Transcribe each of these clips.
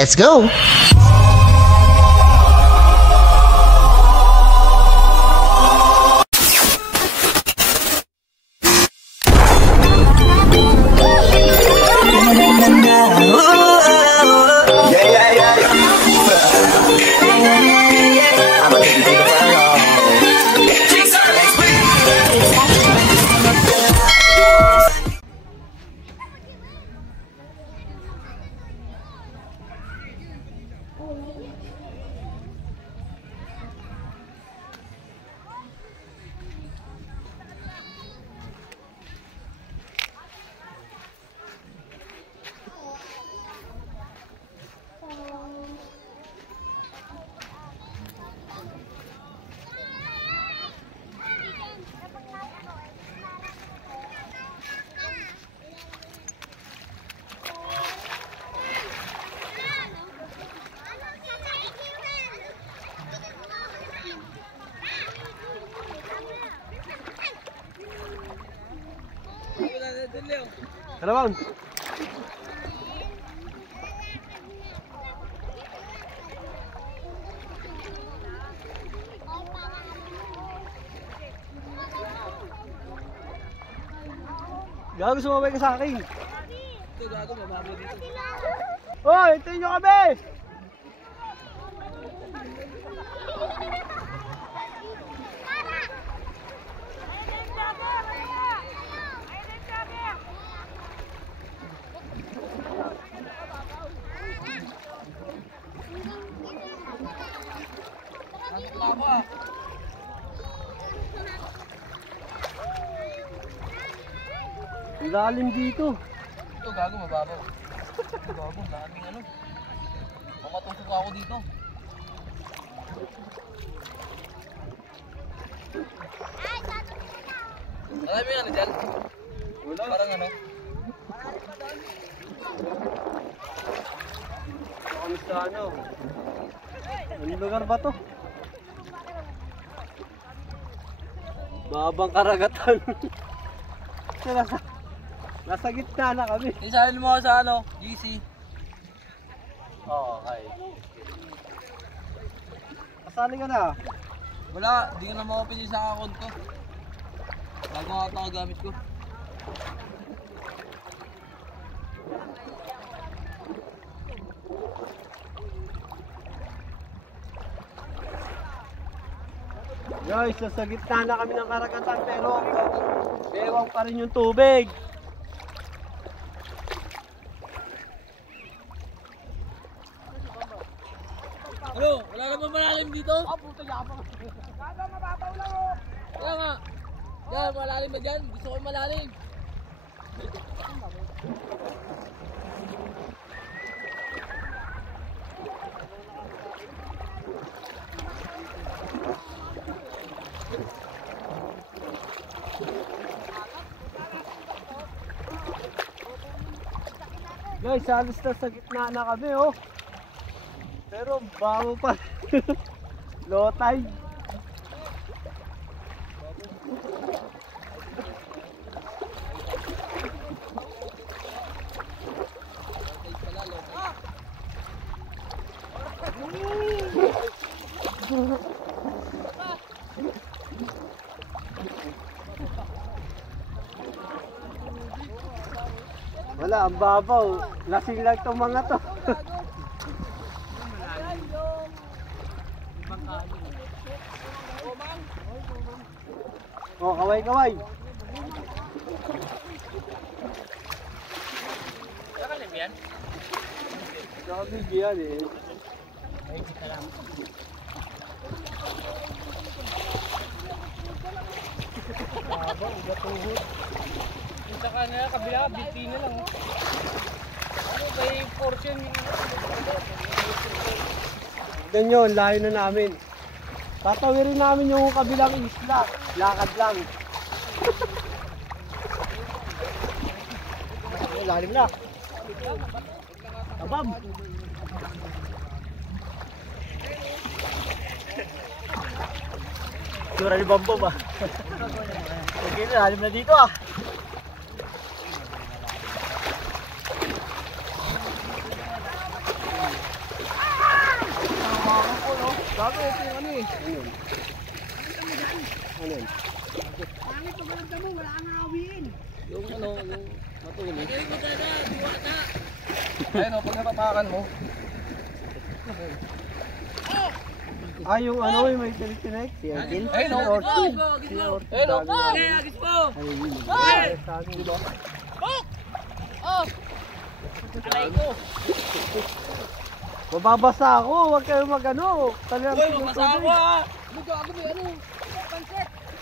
Let's go! Tara bang? Gago, sumabay ka sa akin. Ito, gago, mababa dito. Hoy, ito nyo kami! Ang lalim dito. Ito, gago, mababaw. Ito, gago, daming ano. Mamatusok ako dito. Alam mo yung ano dyan? Wala. Parang ano? Ano sa ano? Anong lugar ba to? Mahabang karagatan. Nasa gitna na kami. Isalin mo ako sa ano? GC. Oo, okay. Kasali ka na. Wala, di ko na ma-open yung sa account ko. Bago nga ito ang gamit ko. Guys, nasa gitna na kami ng karagatan pero bewang pa rin yung tubig. Ano? Wala naman malalim dito? Ah, puta yapang. Kaya mababaw lang oh. Kaya nga. Yan, malalim ba dyan? Gusto ko malalim. Guys, halos na sa gitna na kami oh. Pero bago pa. Low tide. Wala, ang babaw. Lasing lang itong mga to. Oh, kaway-kaway. Nakalim yan? Nakabigyan eh. Ay, kita lang. Baba, ugat tuhod. Yung saka na kabila, biti na lang. Ano ba yung portion? Tignan nyo, ang layo na namin. Tatawirin namin yung kabilang isla. Lakad lang. Lalim na. Tabam. Sura ni Bambo ba? Okay na, lalim na dito ah. eh. Ano yun? Ano yun? Pangit pag alam mo, wala kang awiin. Yung ano, yung matuli. Ayun o, pag natapakan mo. Ah, yung ano, yung may tinik-tinik? Si Arkin? Ayun o. Orchid. Si Ayun o. Orchid. Agis mo. Ay, sa akin. Diba? Mababasa ako, huwag kayo mag-ano. Talagang Uy, mabasa ako ah.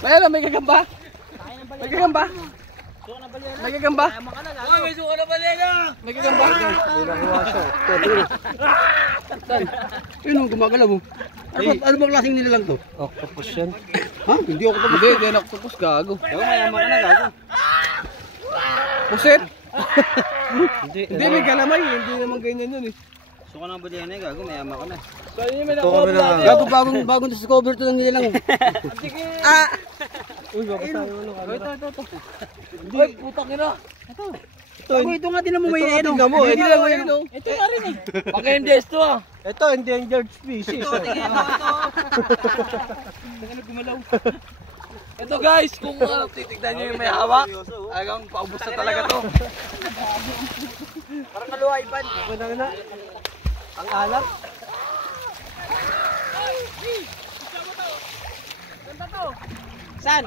May ano, may gagamba? May gagamba? May gagamba? Uy, may suka na balena! May gagamba? Hindi nakuha siya. Saan? Yun o, gumagalaw mo. Ano bang klaseng nilalang to? Octopus yan. Ha? Hindi ako Hindi, hindi na octopus, gago. Ikaw mayaman ka na gago. Pusit? Hindi. Hindi, may galamay eh. Hindi naman ganyan yun eh. Gusto ko ng balena eh, gago, mayaman ka na. So, yun yung may Ito kami na. Gago, bagong discover to ng nilalang. Uy, babasa yung ano camera. Ito. Uy, putang ina. Gago, ito nga din mo may Ito, ano. tingnan mo. Hindi Ito, lang yun. Ito nga rin eh. Pag-endes to ah. ito, endangered species. Ito guys, kung titignan nyo yung may hawak, talagang paubos na talaga to. Parang kaluhay pa. Na. Ang alat. Saan?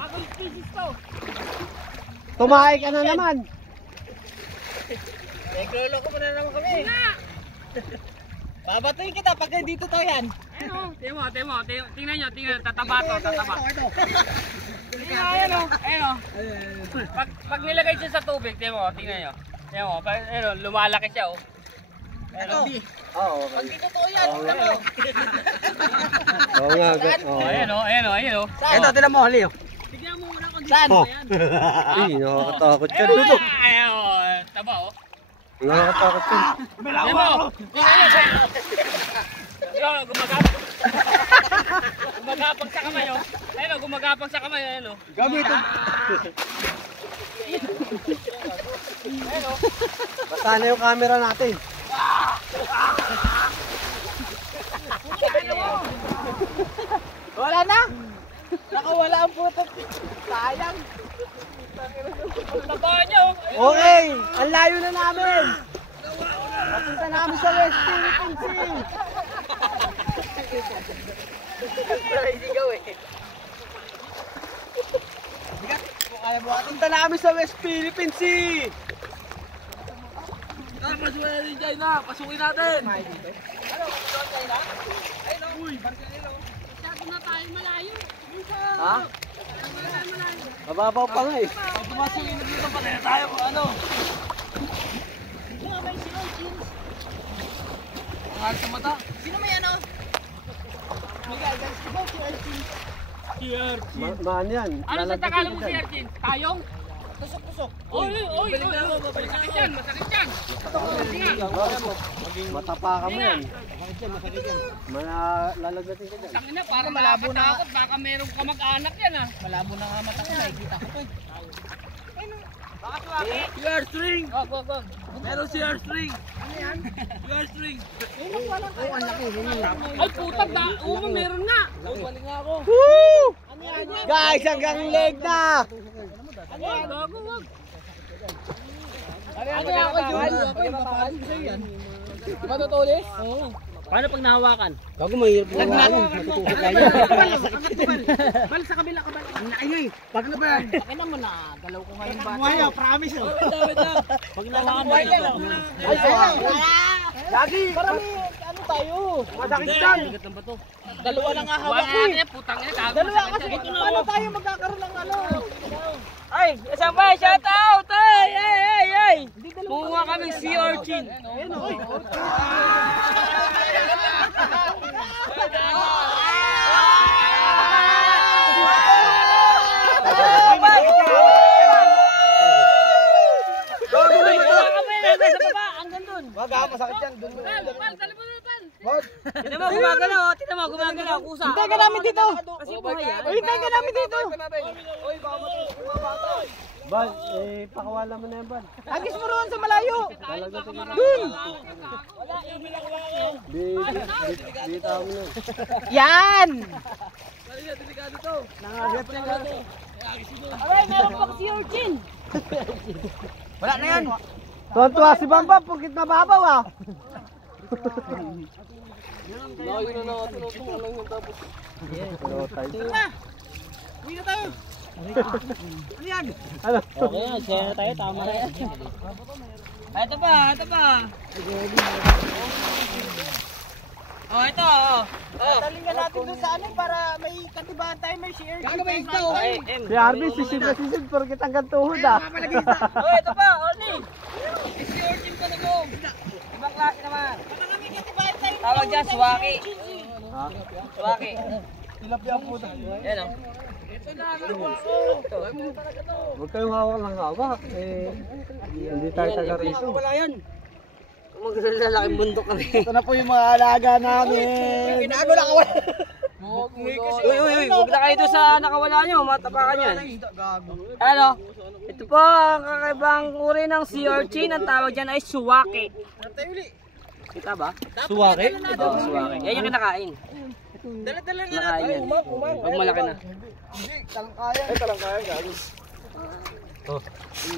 Tumahay ka na naman. Nagloloko mo na naman kami. Babatuin kita pag dito to yan. Tingnan nyo, tataba to, tataba. Ayun. Pag nilagay siya sa tubig, tingnan nyo. Tingnan mo, lumalaki siya oh. Ito. Oo, Pag dito to yan. oo nga. Oo. Ayun oh. Ito, tinan mo, hali. Tignan mo muna kung Saan? Ay, nakakatakot yan. Ayun, taba oh. Nakakatakot yan. Tingnan mo. Ayun, gumagapang sa kamay oh. Ayun, gumagapang sa kamay, ayun oh. Gabi ito. Basta na yung camera natin. Wala na. Nakawala ang putok. Sayang. Taba nyo. Okay, ang layo na namin. Papunta namin sa West Philippine Sea. Sigaw eh. Papunta namin sa West Philippine Sea. Tapos wala rin dyan na, pasukin natin. Masyado na tayo malayo. Ha? Mababaw pa nga eh. Pag tumasukin na dito, patay na tayo kung ano. Ang halit sa mata. Sino may ano? Maan yan. Ano sa Tagalog mo si Arjun? Tayong? Tusok-tusok. Oy, masakit yan, masakit yan. Matapa ka mo yan. Lalagnatin ka dyan. Tangina, para malabo na ako, baka merong kamag-anak yan ah. Malabo na nga mata ko, nakikita ko to eh. CR string! Go. Meron CR string! Ano yan? CR string! Ay puta ba? Oo, meron nga. Balik nga ako. Woo! Guys, hanggang leg na! Wag, gago, wag. Ano ako, Jun? Matutulis? Oo. Paano pag nahawakan? Gago, mahirap na lang. Matutusok ka yan. Bal sa kabila ka ba? Ay, paano na ba yan? Pakina mo na, galaw ko ngayon ba? Buhay, promise. Wait lang. Pag nahawakan mo ito. Ay, Lagi! Marami, ano tayo? Masakit dyan! Dalawa lang nga Huwag hawak ko eh. nga, putang ina, gago. Dalawa masakit kasi, yan. paano tayo magkakaroon ng ano? Ay, sabay, shout out! Ay! Kumuha kami sea urchin. Wag ha, masakit yan. Tignan mo, gumagalaw, kusa. Hintay ka namin dito. Kasi buhay yan. Hintay ka namin dito. Ban, pakawala mo na yan, Ban. Agis mo roon sa malayo. Talaga ito. Dun. Dito mo na. Yan. Aray, meron pa si Urchin. Wala na yan. Tuwan-tuwa si Bamba, pagkit nababaw ah. Uwi na tayo. Ano yan? Ano? Okay yan, share na tayo, tama na yan. Ito pa, ito pa. Oh, ito, oh. Taling na natin doon sa ano para may katibahan tayo, may share. Gagawin isda oh. Si Arby, sisid na sisid, pagkit hanggang tuhod ah. Oh, ito pa, Orly. Si Urchin pa na mo. Ibang klase naman. Para kami katibahan tayo. Tawag dyan, suwaki. Ha? Suwaki. Tilapia po na. Yan, oh. Huwag kayong hawak ng hawak. Hindi tayo taga rito. Wala yan. Maglalaking bundok kami. Ito na po yung mga alaga namin. Pinago na kawala. Uy, huwag na kayo doon sa nakawala nyo, matapakan yan. Ano? Ito po ang kakaibang uri ng sea urchin. Ang tawag dyan ay suwaki. Kita ba? Suwaki? Oo, suwaki. Yan yung kinakain. Dala-dala na Kinakain yan. Pag malaki na. Talangkaya gago.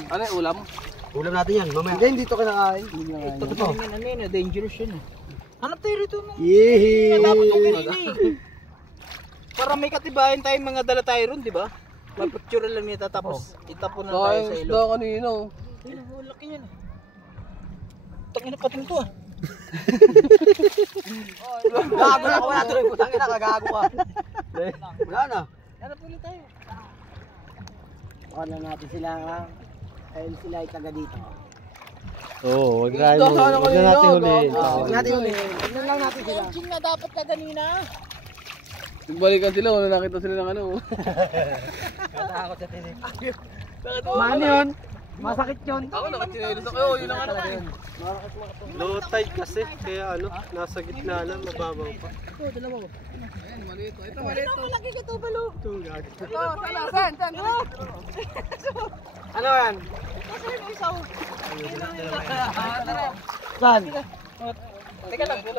Ano yung ulam? Ulam natin yan, mamaya. Hindi, dito kinakain. Ito to. Ano yun, dangerous yun. Hanap tayo rito. Yehey! Dapat yung kanina eh. Para may katibayan tayo, mga dala tayo ron, di ba? Mapicture lang nito tapos itapon na tayo sa Isda ilog. kanina. Ayun, ang laki yan. Tangina patin to ah. Gago na, wala tuloy. Putangin na, kagago ka. Wala na. Hanap ulit tayo. Baka na natin sila, ayun sila ay taga dito. Oo, wag na natin huliin. Wag natin huliin. Tignan lang natin sila. Ching na dapat ka ganina. Nagbalikan sila, wala nakita sila ng ano. Natakot sa tinig. Mano yun? Masakit yun. Ako nakachinilis ako, yun ang ano ko eh. Low tide kasi, kaya ano, nasa gitna lang, mababaw pa. Ayan, maliit. Ito, maliit. Malaki ka to balo. Ito, gago. Saan? Ano yan? Kasi yung isaw. Saan? Teka lang. Teka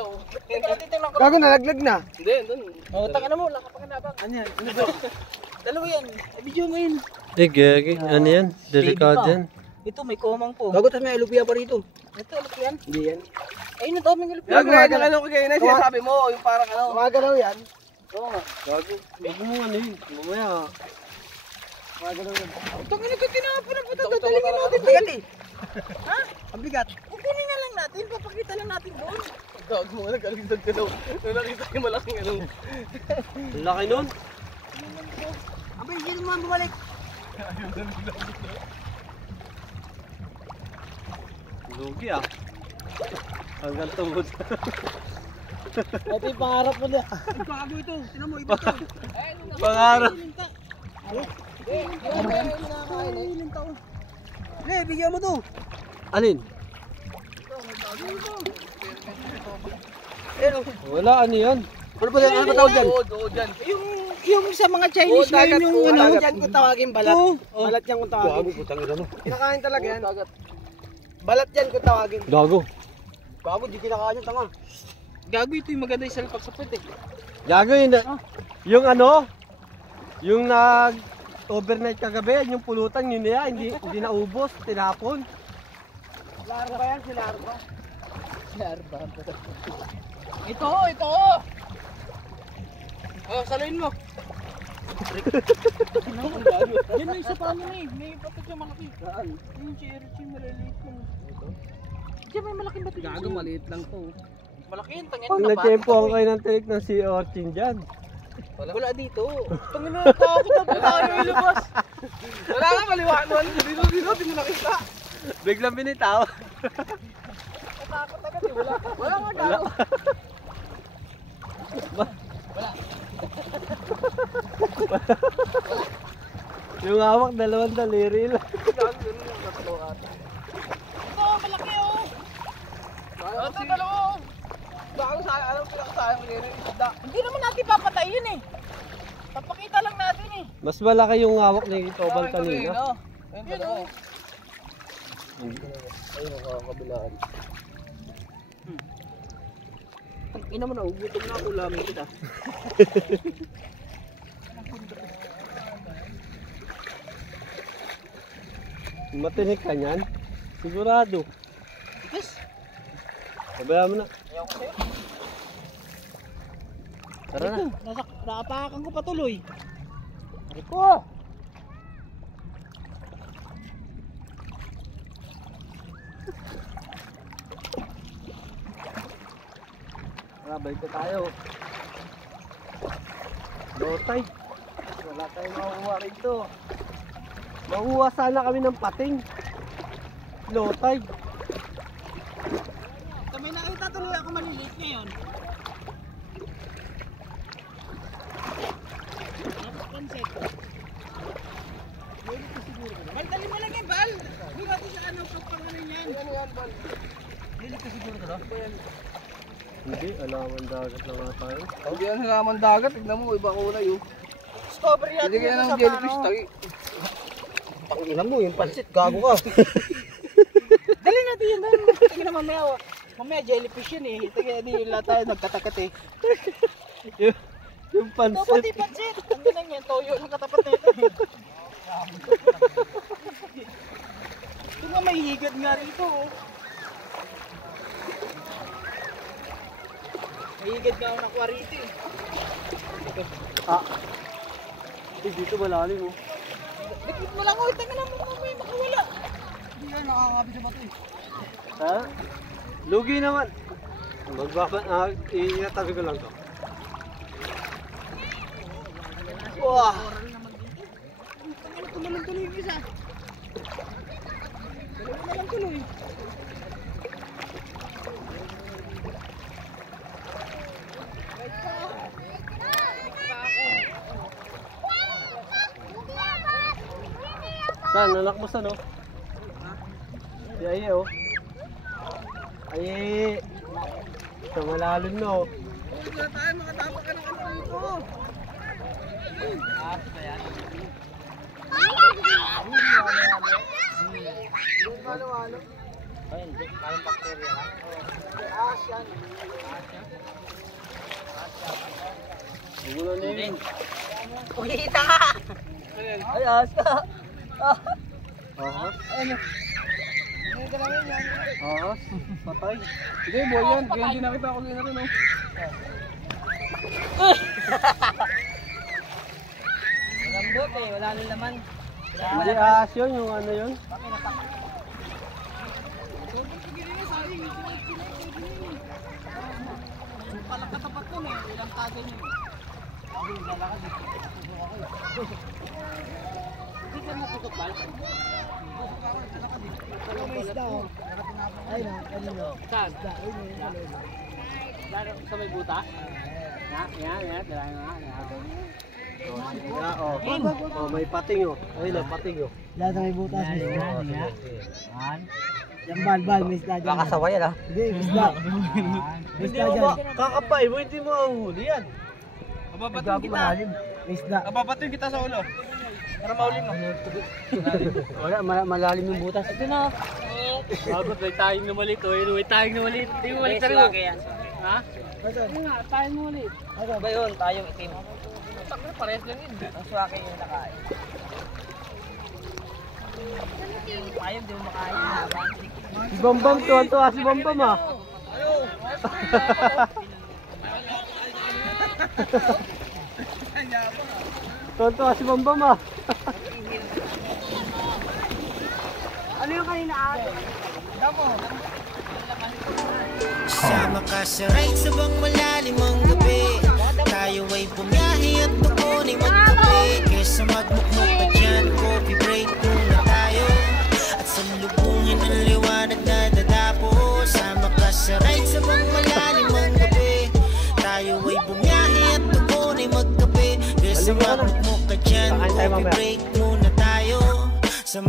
lang, titignan ko. Gago, nalaglag na. Hindi, doon. Oh, tanga na mo, wala ka pa kanabang. Ano yan? Ano ba? Dalawa yan. Video mo yun. Gagi, ano yan? Delicate yan. Ito, may komang po. Gago, tas may alupia pa rito. Ito, ano yan? Hindi yan. Ayun, ito, may nilipin. Gagawin ng ano ko kayo na sinasabi mo, yung parang ano. Gumagalaw yan. Oo nga. Gago. Huwag mo ano yun. Mamaya. Gumagalaw yan. Tangin ito, tinapon na po. Dadalingin natin. Bigat eh. Ha? Ang bigat. Kukunin na lang natin. Papakita lang natin doon. Gago mo, nagkaligtad ka daw. Nung nakita yung malaking ano. Ang laki nun. Abay, hindi naman bumalik. Lugi ah. Hanggang tungod. Ito yung pangarap mo na. Gago ito. Tinan mo, iba ito. Pangarap. Le, bigyan mo to. Alin? Wala, ano yan? Ano ba yan? Ano ba tawag yan? Oo, dyan. Yung sa mga Chinese ngayon yung ano. Dyan kung tawagin balat. Balat yan kung tawagin. Gago, putang ina mo. Kinakain talaga yan. Balat yan kung tawagin. Gago. Gago, di kinakain yung tanga. Gago ito yung maganda yung salpak sa puwet eh. Gago yun. Yung ano? Yung nag-overnight kagabi, yung pulutan yun niya, hindi naubos, tinapon. Larva yan, si Larva. Ito. Oh, saluin mo. Yan na isa pa mo eh. May bato siya malaki. Saan? Yung cherry maliliit mo. Diyan may malaking bato. Gago, maliit lang to. Malaki yun, tangin Pag na ba? na-tempohan kayo ng tinik ng sea urchin dyan. Wala dito. Tangin na, takot na po tayo ilabas. Wala ka, maliwanag. Dito, di mo nakita. Biglang binitaw. Takot agad eh, wala. Wala nga gago. Yung hawak, 2 daliri lang. Ito, malaki oh. Ito, dalawa oh. Gago, anong pinakasayang ngayon yung isda? Hindi naman natin papatayin eh. Papakita lang natin eh. Mas malaki yung hawak ni Tobal kanina. Yan o. Ayun ang kabilaan. Ina mo na, ugutom na ako ulamin kita. Matinig ka niyan? Sigurado. Yes. Sabayaan mo na. Ayaw ko sa'yo. Tara na. Nakapakan ko patuloy. Riko! Tara, balik na tayo. Low tide. Wala tayong makukuha rito. Makuha sana kami ng pating. Low tide. May nakita tuloy ako maliliit ngayon. Concept. Bal, dali mo lang yan, Bal. Hindi natin sa ano, pagpangalan yan. Ano yan, Bal? Lilit ka siguro ka, no? Hindi, alaman dagat lang nga tayo. Hindi yan halaman dagat. Tignan mo, iba kulay oh. Strawberry natin Hindi kaya dito ng sa jellyfish pano. tagi. Panginan mo, yung pansit, gago ka. Dali natin yan, Bal. Tingnan na mamaya, oh. Mamaya jellyfish yan eh. Tingnan din lahat tayo nagkatakat eh. Yung Ito pati pansit. pansit. Ang lang yan, toyo ng katapat na ito. Ito nga may higad nga rito oh. May higad nga ako ng kwarito eh. Ah. Dito malalim oh. Bigit mo lang oh, tingnan mo mamaya makawala. Hindi yan, nakakabi sa bato eh. Ha? Lugi naman. Iinatabi ko lang to. Wah! Tingnan ko nalang tuloy yung isa. Dalawa na lang tuloy. Saan? Anak mo saan oh? Si Aye oh. Aye. Ito malalim no. Wala tayo, makatapa ka ng ano ito. Walo-walo. Ayun, parang bakterya. Asyan. Ulo na yun. Kuhita! Ay, asa. Ahas. Hindi ka lang yan. Ahas. Patay. Hindi, boy yan. Kaya hindi nakita ko din na rin oh. Malambot eh, wala nang laman. Hindi ahas yun, yung ano yun. Palang katapat ko eh, ilang tagay niyo. Hindi ka naputok ba? May isda oh. Ay na, kanino? Saan? Laro sa may buta? Yan, dala nga. Oh, may pating oh. Ayun oh, pating oh. Lahat may butas. Yan, Bal, may isda dyan. Kakasaway yan ah. Hindi, isda. Hindi mo kakapay mo, hindi mo ahuli yan. Kababatin kita. May isda. Kababatin kita sa ulo. Para mauli mo. Wala, malalim yung butas. Ito na. Bagot, may tayong numalit oh. May tayong numalit. Hindi mo malit na rin. Ha? Ano nga, tayong numalit. Ano ba yun? Tayong itim. Takbo, parehas lang yun. Ang swake yung nakain. Tayong di mo makain. Si Bambam, tuwan-tuwa si Bambam ah. Tuwan-tuwa si Bambam ah. Ano yung kanina ate? Sama ka sa ride sa bang malalim ang gabi. Tayo ay bumiyahe at doon ay magkape. Kesa magmukmuk pa dyan, coffee break muna tayo. At salubungin ang liwanag na dadapo. Sama ka sa ride sa bang malalim ang gabi. Tayo ay bumiyahe at doon ay magkape. Kesa magmukmuk ka dyan, coffee break muna tayo. Sa